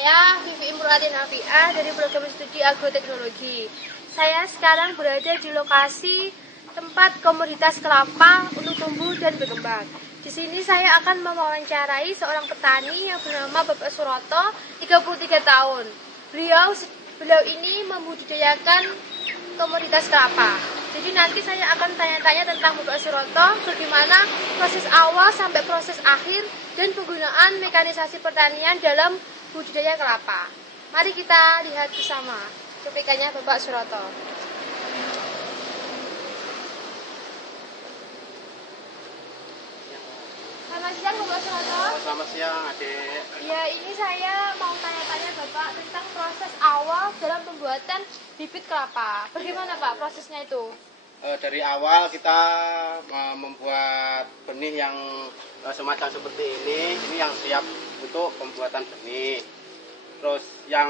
saya Vivi Imroatin Afia dari program studi agroteknologi. Saya sekarang berada di lokasi tempat komoditas kelapa untuk tumbuh dan berkembang. Di sini saya akan mewawancarai seorang petani yang bernama Bapak Suroto, 33 tahun. Beliau ini membudidayakan komoditas kelapa. Jadi nanti saya akan tanya-tanya tentang Bapak Suroto, bagaimana proses awal sampai proses akhir dan penggunaan mekanisasi pertanian dalam budidaya kelapa. Mari kita lihat bersama cuplikannya Bapak Suroto. Selamat siang Bapak Suroto. Selamat siang adik. Ya, ini saya mau tanya-tanya Bapak tentang proses awal dalam pembuatan bibit kelapa. Bagaimana Pak prosesnya itu? Dari awal kita membuat benih yang semacam seperti ini yang siap untuk pembuatan benih. Terus yang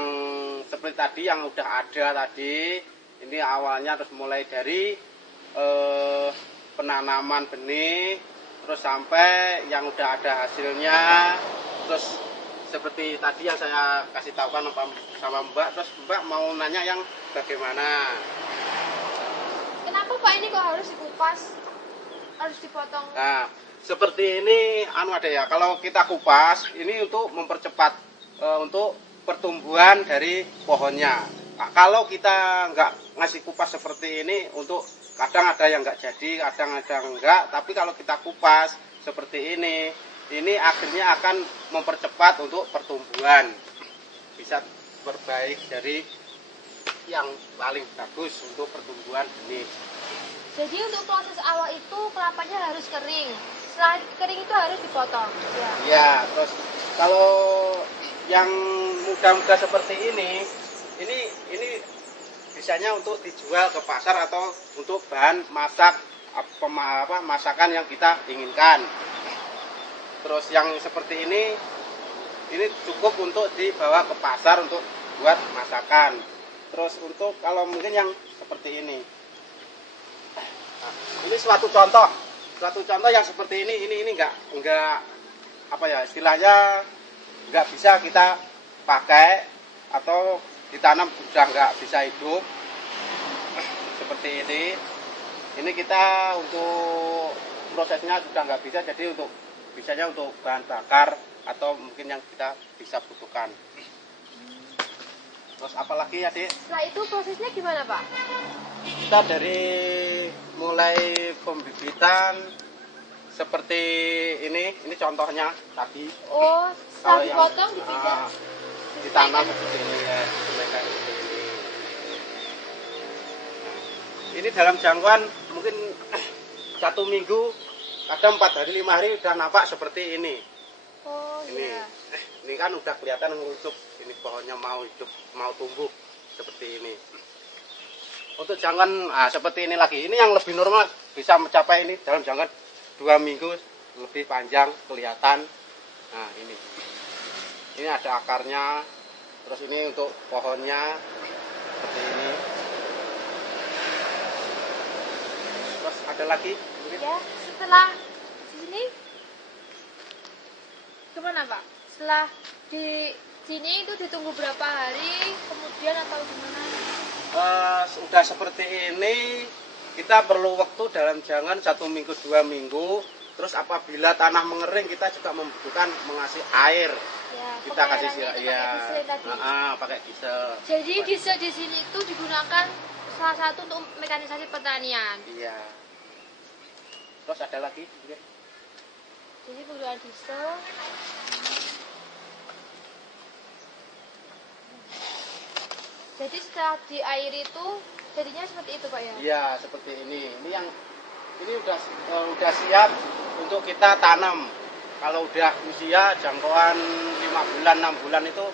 seperti tadi yang udah ada tadi, ini awalnya terus mulai dari penanaman benih, terus sampai yang udah ada hasilnya, terus seperti tadi yang saya kasih tahu kan sama Mbak, terus Mbak mau nanya yang bagaimana? Kenapa Pak ini kok harus dikupas, harus dipotong? Nah, seperti ini ada ya. Kalau kita kupas, ini untuk mempercepat untuk pertumbuhan dari pohonnya. Nah, kalau kita nggak ngasih kupas seperti ini, untuk kadang ada yang nggak jadi, kadang ada enggak. Tapi kalau kita kupas seperti ini akhirnya akan mempercepat untuk pertumbuhan. Bisa berbaik dari yang paling bagus untuk pertumbuhan benih. Jadi untuk proses awal itu kelapanya harus kering. Setelah kering itu harus dipotong. Ya, terus kalau yang muda-muda seperti ini bisanya untuk dijual ke pasar atau untuk bahan masak masakan yang kita inginkan. Terus yang seperti ini cukup untuk dibawa ke pasar untuk buat masakan. Terus untuk kalau mungkin yang seperti ini. Nah, ini suatu contoh yang seperti ini enggak apa ya, istilahnya enggak bisa kita pakai atau ditanam sudah enggak bisa hidup seperti ini. Ini kita untuk prosesnya sudah enggak bisa, jadi bisanya untuk bahan bakar atau mungkin yang kita bisa butuhkan. Terus apalagi adik? Setelah itu prosesnya gimana Pak? Kita dari mulai pembibitan seperti ini contohnya tadi. Oh, setelah dipotong dipindah. Ditanam seperti ini ya, seperti ini. Ini dalam jangkauan mungkin 1 minggu, kadang 4 hari 5 hari udah nampak seperti ini. Oh ini. iya. Ini kan udah kelihatan ngerucuk, ini pohonnya mau hidup, mau tumbuh seperti ini. Untuk jangkauan seperti ini lagi, ini yang lebih normal bisa mencapai ini dalam jangkauan 2 minggu lebih panjang kelihatan. Nah ini ada akarnya, terus ini untuk pohonnya seperti ini. Terus ada lagi mungkin? Ya, setelah di sini gimana Pak? Setelah di sini itu ditunggu berapa hari kemudian atau gimana? Sudah seperti ini kita perlu waktu dalam jangkauan 1 minggu 2 minggu. Terus apabila tanah mengering kita juga membutuhkan mengasih air. Ya, Kita kasih siram ya. pakai diesel. Jadi diesel di sini itu digunakan salah satu untuk mekanisasi pertanian. Iya. Terus ada lagi? Jadi penggunaan diesel. Jadi setelah di air itu jadinya seperti itu Pak ya? Iya, seperti ini. Ini udah siap untuk kita tanam. Kalau udah usia jangkauan 5 bulan 6 bulan itu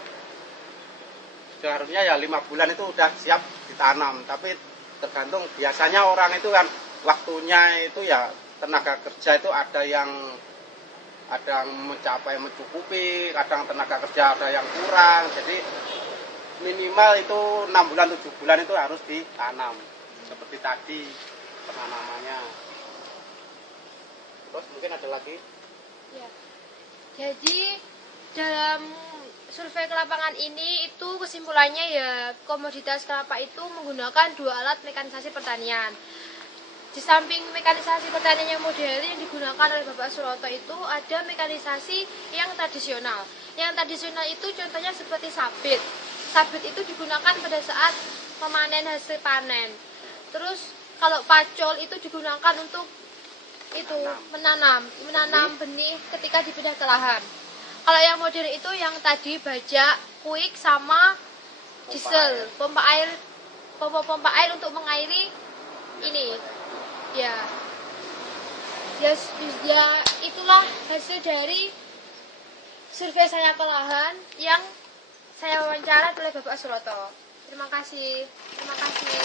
seharusnya ya 5 bulan itu udah siap ditanam. Tapi tergantung, biasanya orang itu kan waktunya itu ya tenaga kerja itu ada yang mencukupi, kadang tenaga kerja ada yang kurang. Jadi minimal itu 6 bulan 7 bulan itu harus ditanam seperti tadi penanamannya. Terus mungkin ada lagi? Ya. Jadi dalam survei ke lapangan ini itu kesimpulannya ya komoditas kelapa itu menggunakan 2 alat mekanisasi pertanian. Di samping mekanisasi pertanian yang modern yang digunakan oleh Bapak Suroto itu ada mekanisasi yang tradisional. Yang tradisional itu contohnya seperti sabit. Sabit itu digunakan pada saat memanen hasil panen. Terus kalau pacul itu digunakan untuk itu menanam benih ketika dipindah ke lahan. Kalau yang modern itu yang tadi bajak, kuik sama diesel, pompa air untuk mengairi ini. Ya, itulah hasil dari survei saya ke lahan yang saya wawancara oleh Bapak Suroto. Terima kasih. Terima kasih.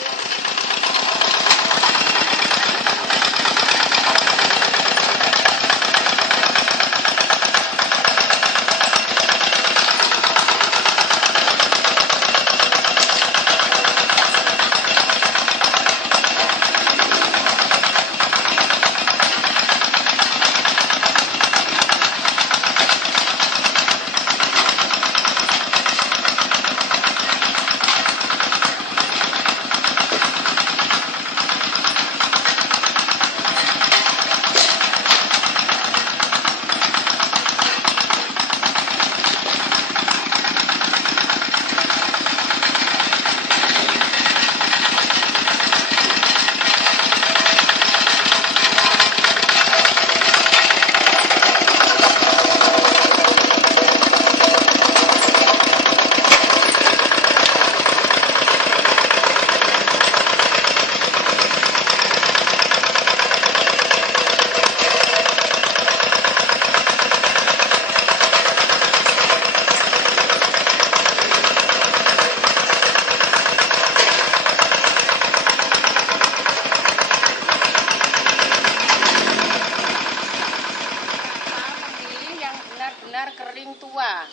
Kering tua.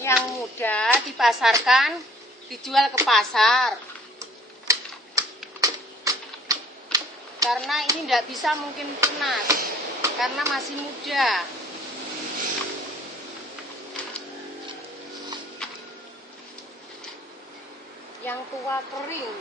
Yang muda dipasarkan, dijual ke pasar. Karena ini tidak bisa mungkin tunas, karena masih muda. Yang tua kering.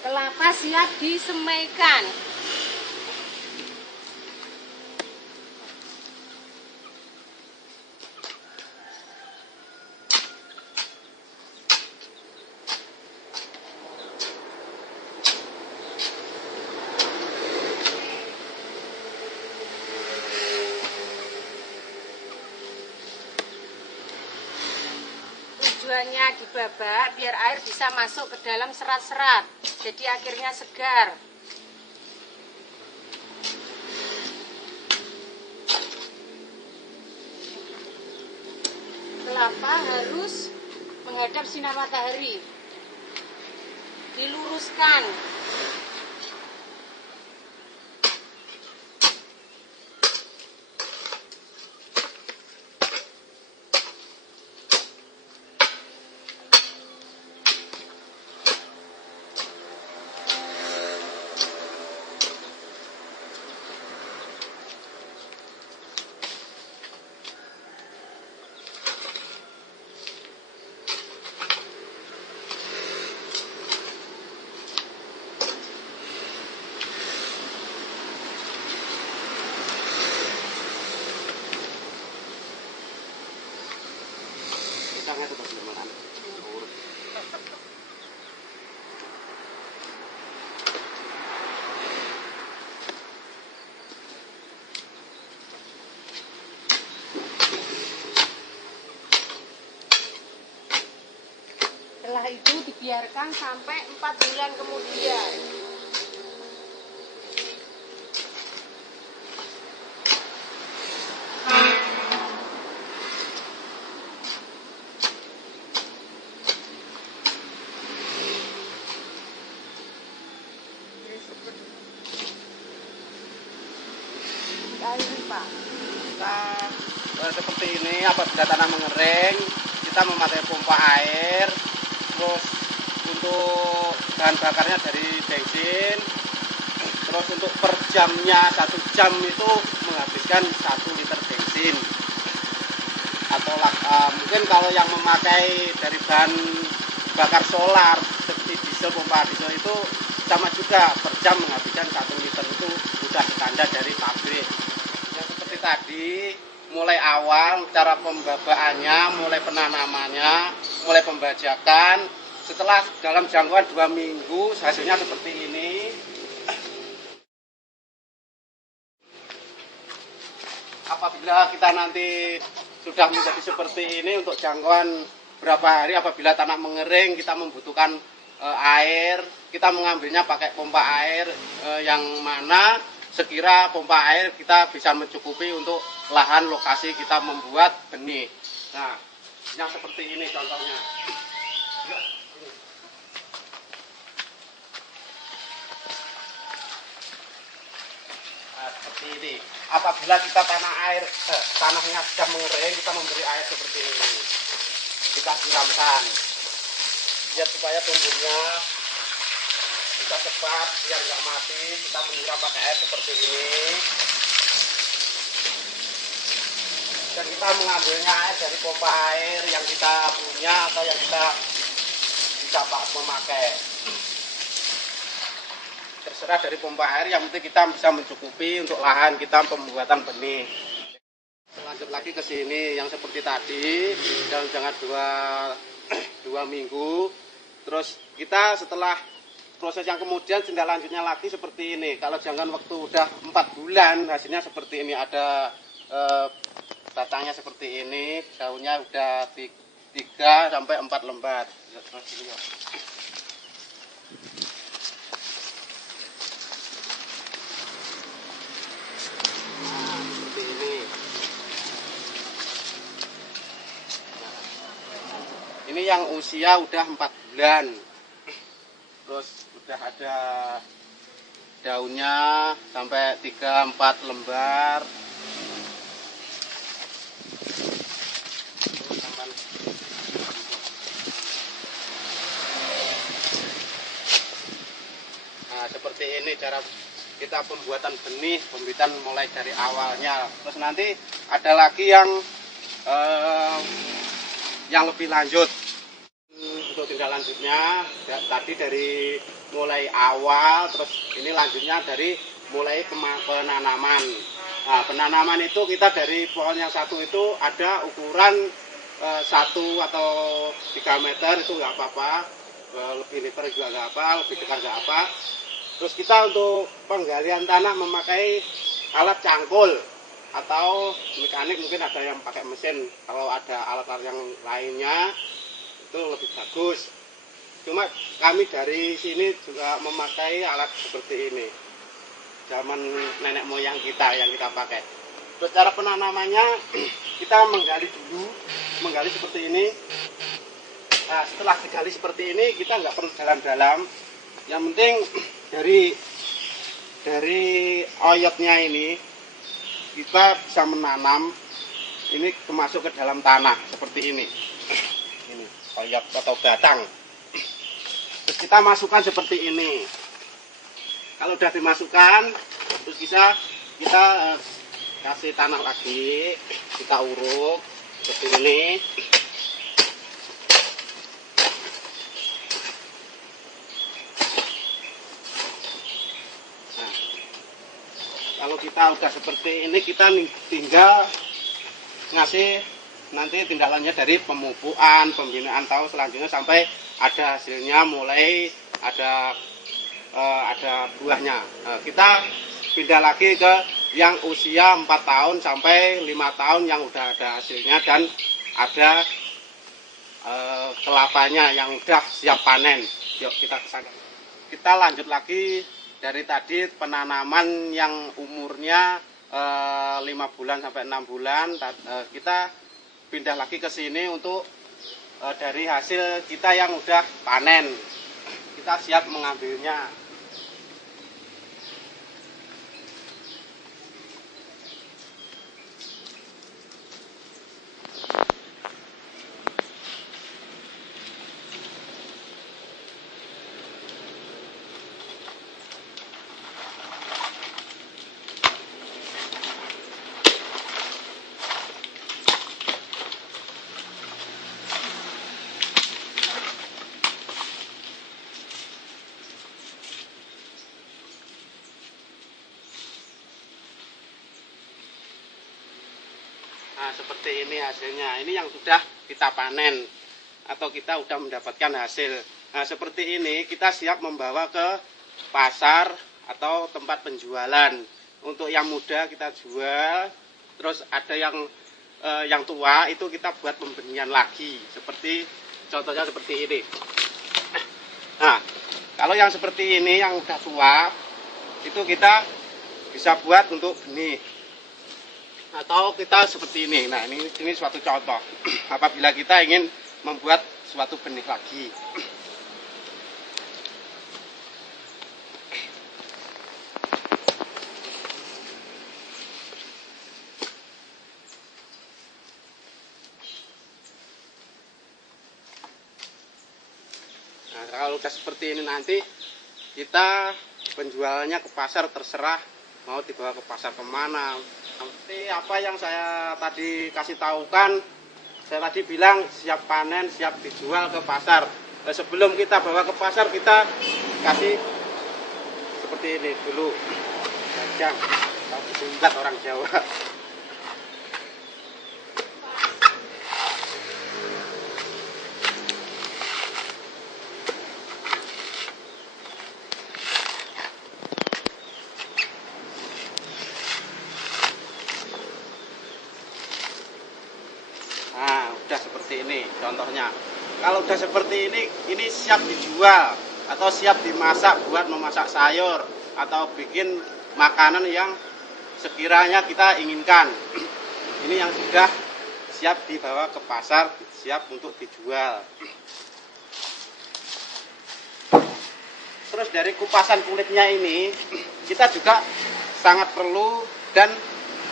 Kelapa siap disemaikan. Tujuannya dibabak biar air bisa masuk ke dalam serat-serat, jadi akhirnya segar. Kelapa harus menghadap sinar matahari, diluruskan. Setelah itu dibiarkan sampai 4 bulan kemudian. apa? Kita seperti ini, apabila tanah mengering kita memakai pompa air, terus untuk bahan bakarnya dari bensin, terus untuk per jamnya 1 jam itu menghabiskan 1 liter bensin, atau mungkin kalau yang memakai dari bahan bakar solar seperti diesel, pompa diesel itu sama juga, per jam menghabiskan 1 liter, itu sudah standar dari pabrik. Yang seperti tadi, mulai awal cara pembabaannya, mulai penanamannya, mulai pembajakan, setelah dalam jangkauan 2 minggu hasilnya seperti ini. Apabila kita nanti sudah menjadi seperti ini, untuk jangkauan berapa hari apabila tanah mengering kita membutuhkan air, kita mengambilnya pakai pompa air yang mana sekira pompa air kita bisa mencukupi untuk lahan lokasi kita membuat benih. Nah, yang seperti ini contohnya. Nah, seperti ini. Apabila kita tanahnya sudah mengering, kita memberi air seperti ini. Kita siramkan, biar supaya tumbuhnya bisa cepat, biar nggak mati. Kita menyiram pakai air seperti ini. Dan kita mengambilnya air dari pompa air yang kita punya atau yang kita bisa memakai. Terserah dari pompa air, yang penting kita bisa mencukupi untuk lahan kita pembuatan benih. Lanjut lagi ke sini yang seperti tadi, dalam jangka 2 minggu. Terus kita setelah proses yang kemudian tindak lanjutnya lagi seperti ini. Kalau jangka waktu udah 4 bulan, hasilnya seperti ini. Ada batangnya seperti ini, daunnya udah 3 sampai 4 lembar. Ini yang usia udah 4 bulan, terus udah ada daunnya sampai 3-4 lembar. Nah, seperti ini cara kita pembuatan benih, pembibitan mulai dari awalnya. Terus nanti ada lagi yang lebih lanjut. Untuk tindak lanjutnya tadi dari mulai awal, terus ini lanjutnya dari mulai penanaman. Nah, penanaman itu kita dari pohon yang satu itu ada ukuran 1 atau 3 meter, itu nggak apa-apa, lebih lebar juga nggak apa, lebih dekat nggak apa. Terus kita untuk penggalian tanah memakai alat cangkul atau mekanik, mungkin ada yang pakai mesin. Kalau ada alat-alat yang lainnya itu lebih bagus. Cuma kami dari sini juga memakai alat seperti ini, zaman nenek moyang kita yang kita pakai. Terus cara penanamannya kita menggali dulu, menggali seperti ini. Nah, setelah digali seperti ini kita nggak perlu dalam-dalam. Yang penting dari oyotnya ini kita bisa menanam ini masuk ke dalam tanah seperti ini. Ini oyot atau batang. Terus kita masukkan seperti ini. Kalau sudah dimasukkan, terus kita kasih tanah lagi, kita uruk seperti ini. Nah, kalau kita udah seperti ini, kita tinggal ngasih nanti tindak lanjut dari pemupukan, pembinaan tahu selanjutnya sampai ada hasilnya, mulai ada buahnya. Kita pindah lagi ke yang usia 4 tahun sampai 5 tahun yang udah ada hasilnya dan ada kelapanya yang udah siap panen. Yuk kita kesana. Kita lanjut lagi dari tadi penanaman yang umurnya 5 bulan sampai 6 bulan. Kita pindah lagi ke sini untuk dari hasil kita yang udah panen. Kita siap mengambilnya. Nah, seperti ini hasilnya. Ini yang sudah kita panen atau kita sudah mendapatkan hasil. Nah, seperti ini kita siap membawa ke pasar atau tempat penjualan. Untuk yang muda kita jual, terus ada yang tua itu kita buat pembenihan lagi. Seperti contohnya seperti ini. Nah, kalau yang seperti ini yang udah tua itu kita bisa buat untuk benih. Atau kita seperti ini. Nah, ini suatu contoh apabila kita ingin membuat suatu benih lagi. Nah, kalau udah seperti ini nanti kita penjualannya ke pasar terserah mau dibawa ke pasar kemana. Nanti apa yang saya tadi kasih tahukan, saya tadi bilang siap panen, siap dijual ke pasar. Nah, sebelum kita bawa ke pasar kita kasih seperti ini dulu. Jam, tahu disingkat orang Jawa. Nah, udah seperti ini contohnya. Kalau udah seperti ini siap dijual atau siap dimasak buat memasak sayur atau bikin makanan yang sekiranya kita inginkan. Ini yang sudah siap dibawa ke pasar, siap untuk dijual. Terus dari kupasan kulitnya ini kita juga sangat perlu dan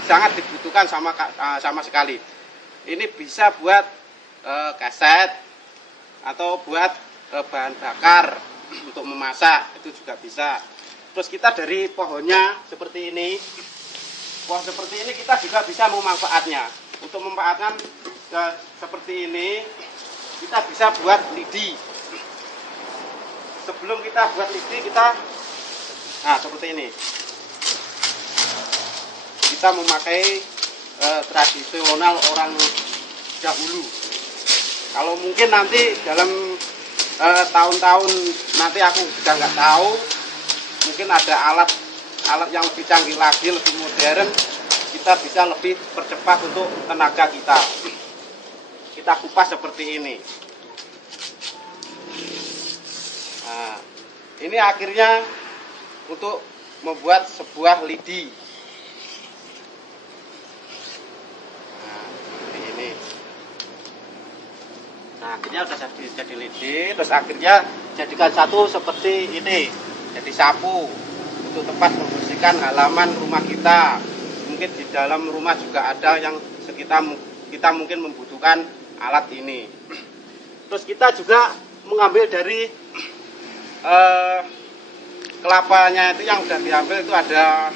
sangat dibutuhkan sama sekali. Ini bisa buat keset atau buat bahan bakar untuk memasak, itu juga bisa. Terus kita dari pohonnya seperti ini, pohon seperti ini kita juga bisa memanfaatnya. Untuk memanfaatkan seperti ini, kita bisa buat lidi. Sebelum kita buat lidi, nah seperti ini. Kita memakai tradisional orang dahulu. Kalau mungkin nanti dalam tahun-tahun nanti aku sudah nggak tahu, mungkin ada alat yang lebih canggih lagi, lebih modern, kita bisa lebih percepat untuk tenaga kita. Kita kupas seperti ini. Nah, ini akhirnya untuk membuat sebuah lidi. Nah, akhirnya udah jadi lidi, terus akhirnya jadikan satu seperti ini, jadi sapu untuk tempat membersihkan halaman rumah kita. Mungkin di dalam rumah juga ada yang kita mungkin membutuhkan alat ini. Terus kita juga mengambil dari kelapanya itu yang udah diambil itu ada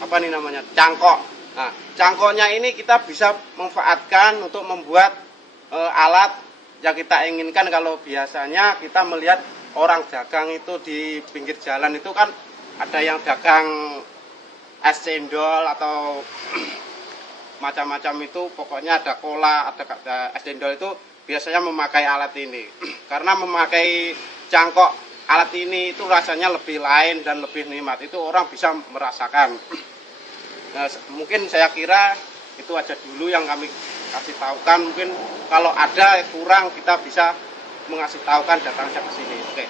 apa nih namanya, cangkok. Nah, cangkoknya ini kita bisa manfaatkan untuk membuat alat yang kita inginkan. Kalau biasanya kita melihat orang dagang itu di pinggir jalan itu kan ada yang dagang es cendol atau macam-macam itu, pokoknya ada cola, ada es cendol, itu biasanya memakai alat ini. Karena memakai cangkok alat ini itu rasanya lebih lain dan lebih nikmat, itu orang bisa merasakan. Nah, mungkin saya kira itu aja dulu yang kami kasih tahukan. Mungkin kalau ada kurang kita bisa mengasih tahukan, datang saja ke sini. Oke.